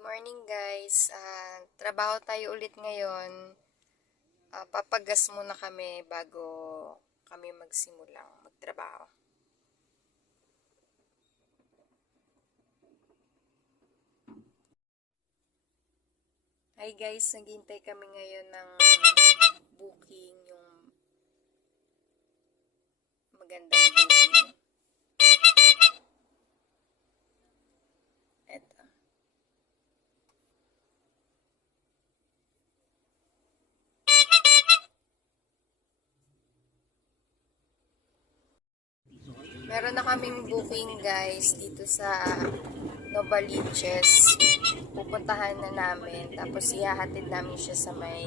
Morning guys, trabaho tayo ulit ngayon. Papagas muna kami bago kami magsimulang magtrabaho. Hi guys, naghihintay kami ngayon ng booking, yung magandang booking. Eto. Meron na kaming booking guys dito sa Novaliches. Pupuntahan na namin. Tapos ihahatid namin siya sa may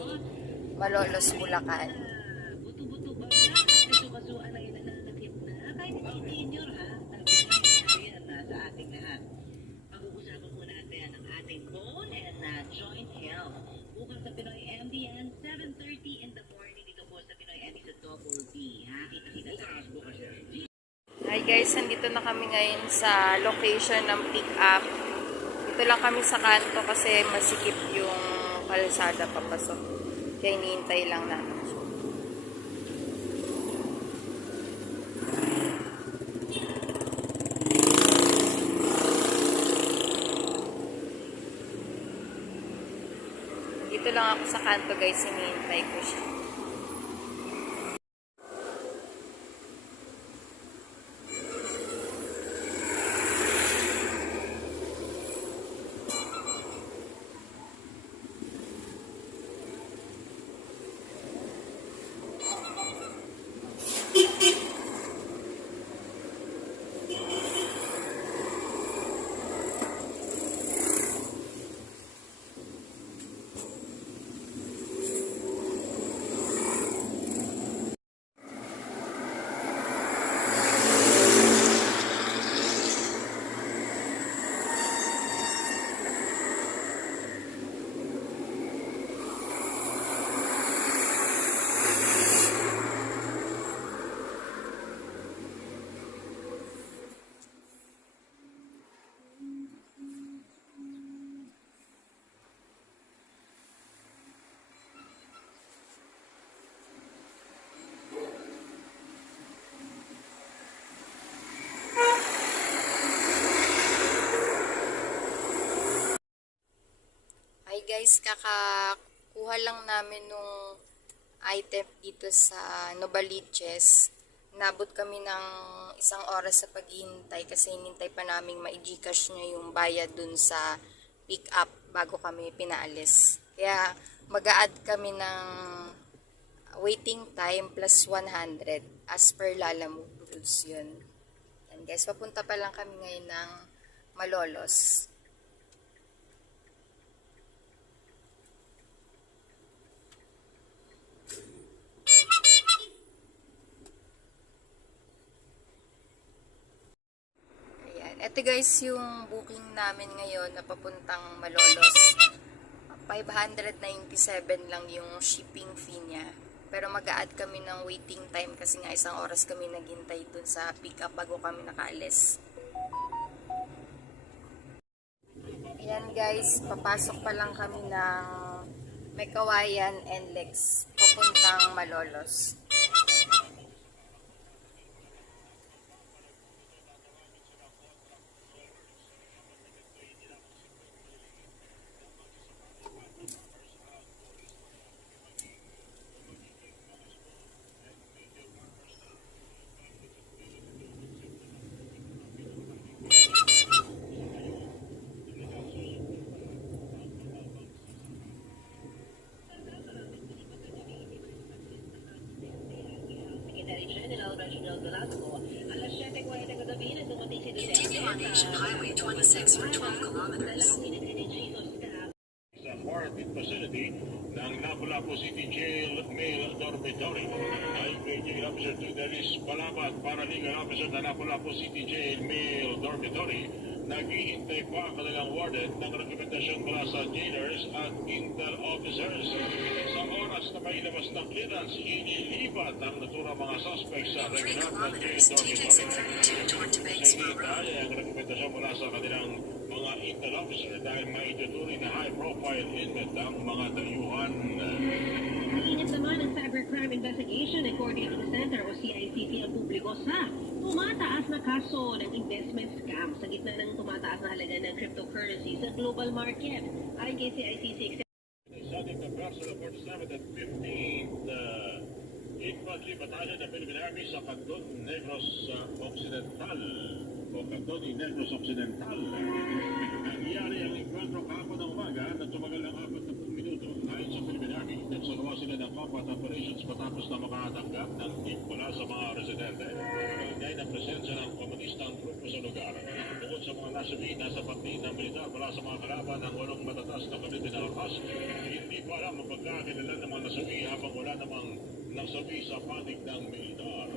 Malolos, Bulacan. Buto-buto ba? Kasuka-suka na yun ang nanakit na. Kahit hindi senior ha. Talagang nangyari sa ating lahat. Pag-uusapan po natin ang ating bone and joint health. Bukas sa Pinoy MBN, 7:30 in the morning dito po sa Pinoy MBN sa Double D. Ha? Kita-kita sa bukas yan. Hi guys, nandito na kami ngayon sa location ng pick up. Dito lang kami sa kanto kasi masikip yung kalsada papasok. Kaya iniintay lang namin siya. Dito lang ako sa kanto guys, iniintay ko siya. Hi guys, kakakuha lang namin nung item dito sa Novaliches. Nabot kami ng 1 oras sa paghihintay kasi hinintay pa namin ma-Gcash niya yung bayad dun sa pick up bago kami pinaalis. Kaya mag-a-add kami ng waiting time plus 100 as per Lalamove rules yun. Yan guys, papunta pa lang kami ngayon ng Malolos. Ito guys yung booking namin ngayon na papuntang Malolos. 597 lang yung shipping fee niya. Pero mag-a-add kami ng waiting time kasi nga 1 oras kami naghintay dun sa pick up bago kami nakaalis. Ayan guys, papasok pa lang kami ng Mekawayan and Lex papuntang Malolos. Continue on Asian Highway 26 for 12 kilometers. Sa quarantine facility ng Lapu-Lapu City Jail Male Dormitory. Ay Jail Officer 2 Dennis Balabat para Legal Officer ng Lapu-Lapu City Jail Male Dormitory. Naghihintay pa ang kanilang warden ng rekomendasyon mula sa jailers at intel officers. Sa oras na may labas ng clearance, inilipat ang naturang mga suspects sa regular na jail dormitory. Sa hinihintay ang rekomendasyon mula sa kanilang mga intel officer dahil maituturing na high-profile inmate ang mga dayuhan. Maingat naman ang Cybercrime Investigation and Coordinating Center o CICC ang publiko sa tumataas na kaso ng investment scam sa gitna ng tumataas na halaga ng cryptocurrency sa global market. Ayon kay CICC, Starting the person of 47th and 15th Infantry Battalion ng Philippine Army sa Canton Negros Occidental o Canton Negros Occidental. Nangyari ang encuentro kahapon ng umaga na tumagal ng 40 minuto. Ayon sa Philippine Army, nagsagawa sila ng combat operations matapos na makatanggap ng tip mula sa mga residente. Kagay ng presensya ng komunistang grupo sa lugar. Bukod sa mga nasabi, nasa pagtingin ng militar mula sa mga kalaban ng walong matatas na kalitin na armas, hindi pa alam ang pagkakilala ng mga nasabi habang wala namang nasabi sa panig ng militar.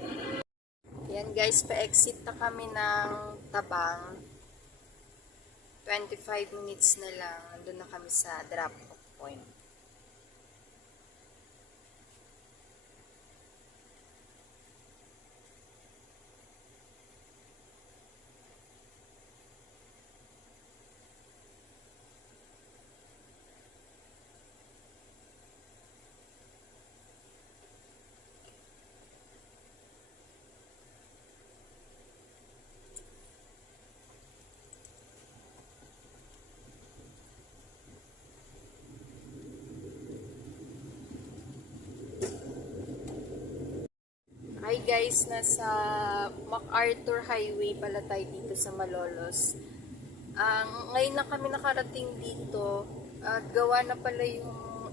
Yan guys, pa-exit na kami ng Tabang. 25 minutes na lang. Nandun na kami sa drop-off point. Hi guys, nasa MacArthur Highway pala tayo dito sa Malolos. Ngayon na kami nakarating dito at gawa na pala yung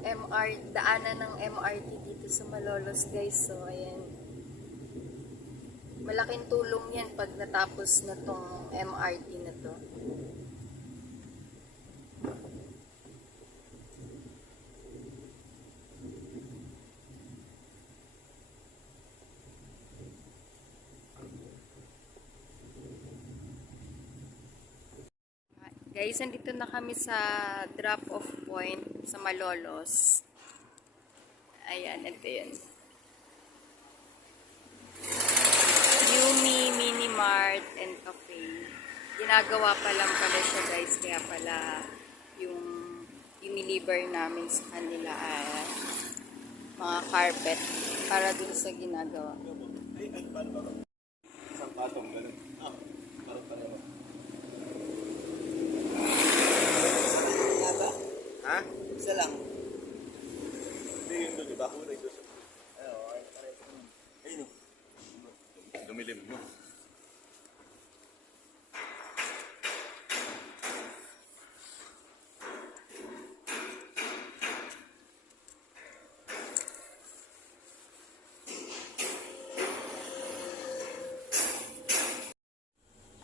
daanan ng MRT dito sa Malolos guys. So ayan, malaking tulong yan pag natapos na tong MRT na to. Guys, andito na kami sa drop-off point sa Malolos. Ayan, ito yun. Yumi Mini Mart and Cafe. Ginagawa pa lang pala siya guys, kaya pala yung diniliver namin sa kanila ay mga carpet para dun sa ginagawa. Isang patong, ganun. Parang pareho. Ha? Isa lang. Hindi yun doon, di ba? Kulay doon. Ayun o. Dumilim mo.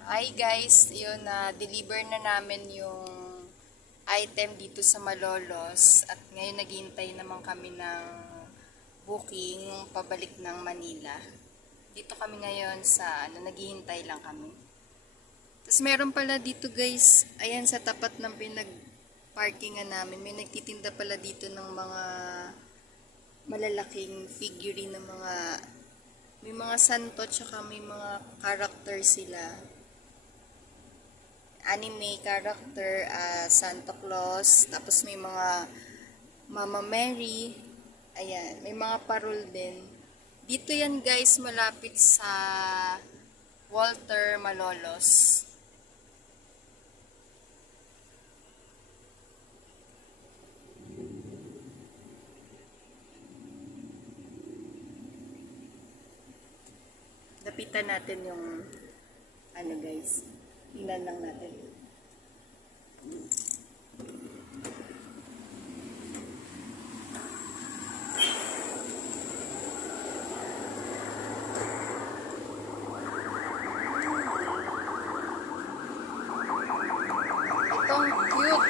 Hi guys, yun na deliver na namin yung item dito sa Malolos at ngayon naghihintay naman kami ng booking pabalik ng Manila. Dito kami ngayon sa naghihintay lang kami. Tapos meron pala dito guys, ayan sa tapat ng pinag-parkingan namin, may nagtitinda pala dito ng mga malalaking figurine ng mga, may mga santo tsaka may mga character sila. Anime character, Santa Claus, tapos may mga Mama Mary, ayan, may mga parol din. Dito yan guys, malapit sa Walter Malolos. Lapitan natin yung ano guys. Tingnan lang natin. Itong cute.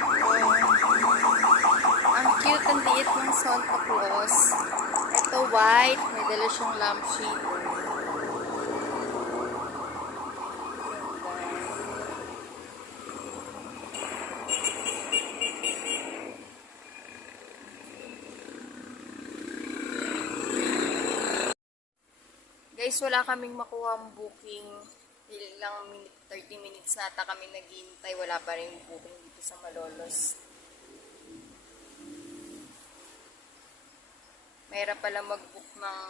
Ang cute ang liit ng Santa Claus. Ito white. May dala siyang lampshade. Guys, wala kaming makuha ang booking ilang minute, 30 minutes nata kami naghihintay, wala pa rin booking dito sa Malolos. Mahirap pala mag-book ng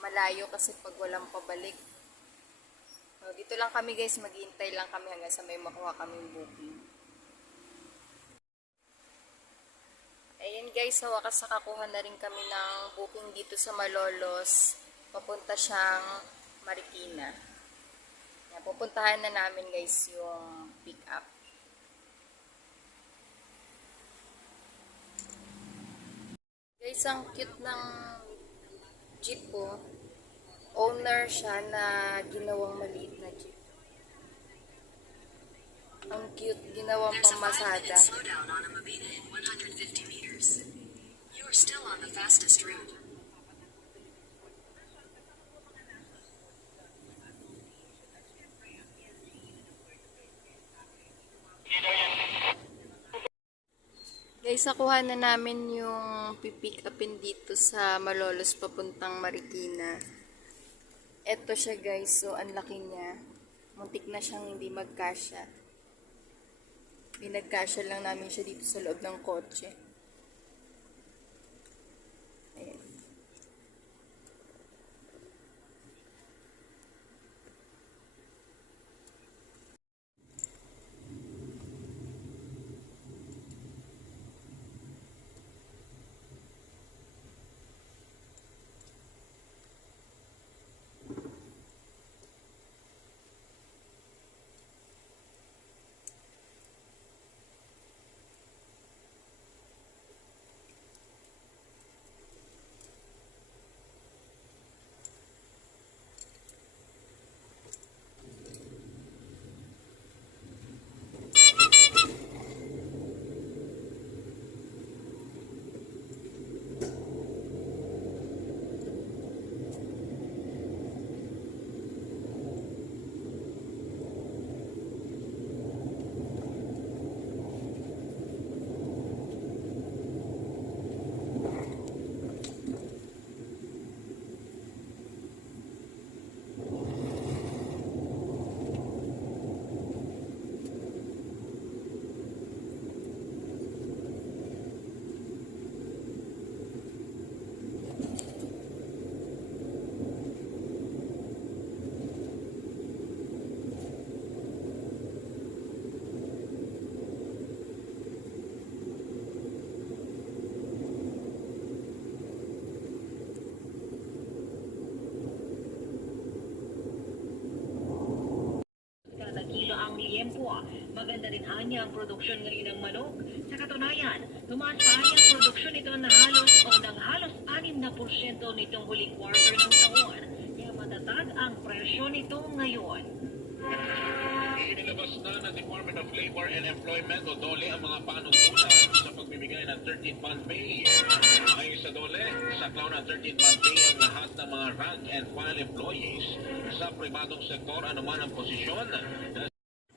malayo kasi pag walang pabalik. So, dito lang kami guys, maghihintay lang kami hanggang sa may makuha kaming booking. Ayan guys, sa wakas nakakuha na rin kami ng booking dito sa Malolos. Papunta siyang Marikina. Yan, pupuntahan na namin guys yung pick up. Guys, ang cute ng jeep po. Owner siya na ginawang maliit na jeep. Ang cute, ginawang There's a 5-minute pamasada. slowdown on a Mabina in 150 meters. You are still on the fastest route. Guys, nakuha na namin yung pipick upin dito sa Malolos papuntang Marikina. Eto siya guys, so ang laki niya. Muntik na siyang hindi magkasya. Pinagkasya lang namin siya dito sa loob ng kotse. Ayan. Kada kilo ang liempo. Maganda rin anya ang produksyon ngayon ng manok. Sa katunayan, tumaas pa anya ang produksyon nito ng halos 6% nitong huling quarter ng taon. Kaya matatag ang presyo nito ngayon. Inilabas na ng Department of Labor and Employment o DOLE ang mga panuntunan sa pagbibigay ng 13th month pay. Ayon sa DOLE, saklaw ng 13th month pay ang lahat ng mga rank and file employees sa pribadong sektor anuman ang posisyon.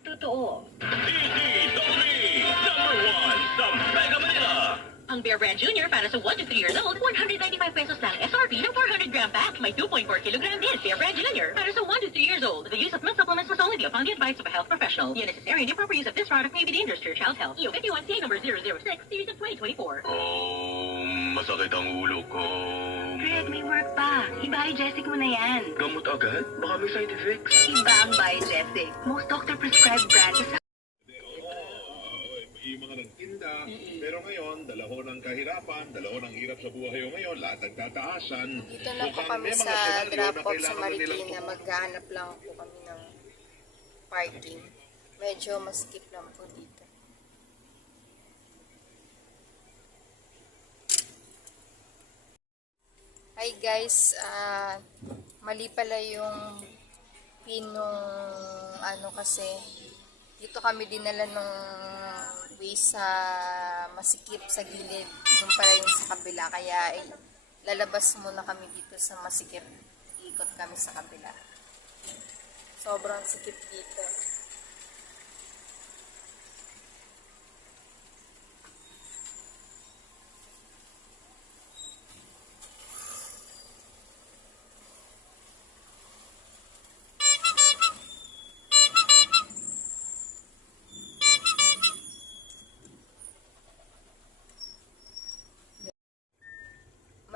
Totoo. DDW number 1 sa Mega Manila. Ang Bear Brand Junior para sa 1 to 3 years old, 195 pesos lang SRP ng 400 gram pack. May 2.4 kilogram din. Bear Brand Junior para sa 1 to 3 years old. The use of milk supplements must only be upon the advice of a health professional. The unnecessary and improper use of this product may be dangerous to your child's health. EO 51 CA number 006, series of 2024. Masakit ang ulo ko. Greg, may work pa. I-Biogesic mo na yan. Gamot agad? Baka may side effects. Iba ang Biogesic. Most doctor-prescribed brand is Yung mga nagtinda, pero ngayon, dalaho ng kahirapan, dalaho ng hirap sa buhay ngayon, lahat nagtataasan. Dito lang po Mukhang kami may mga sa senaryo na drop-off sa kailangan na nilang Marikina. Maghahanap lang po kami ng parking. Medyo maskip lang po dito. Hi guys, mali pala yung pinong ano kasi dito kami dinala nung way sa masikip sa gilid, yung pala yung sa kabila, kaya lalabas muna kami dito sa masikip, ikot kami sa kabila. Sobrang sikip dito.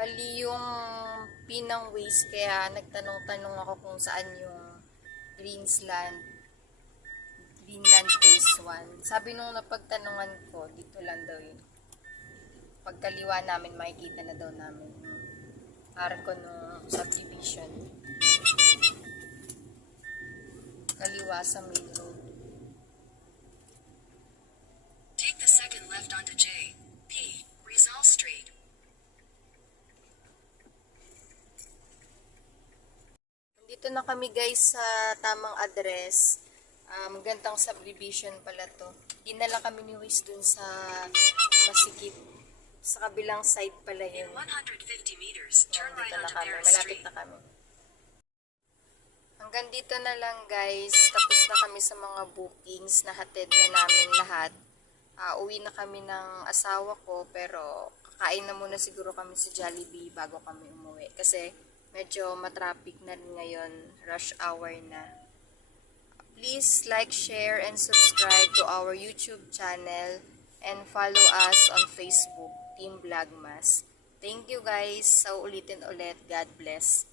Mali yung pinang waste kaya nagtanong-tanong ako kung saan yung Greenland Phase 1. Sabi nung napagtanungan ko, dito lang daw yun. Pagkaliwa namin, makikita na daw namin yung arko ng subdivision. Kaliwa sa main road. Take the second left onto J. P. Rizal Street. Dito na kami guys sa tamang address. Magandang subdivision pala to. Dinala kami ni Wiz dun sa Masikip. Sa kabilang side pala In yun. 150 meters, turn right Dito na onto kami. Paris Malapit Street. na kami. Hanggang dito na lang guys. Tapos na kami sa mga bookings. Nahatid na namin lahat. Uwi na kami ng asawa ko. Pero kakain na muna siguro kami sa Jollibee bago kami umuwi. Kasi medyo matraffic na rin ngayon. Rush hour na. Please like, share, and subscribe to our YouTube channel. And follow us on Facebook, Team Vlogmas. Thank you guys. Sa ulitin ulit. God bless.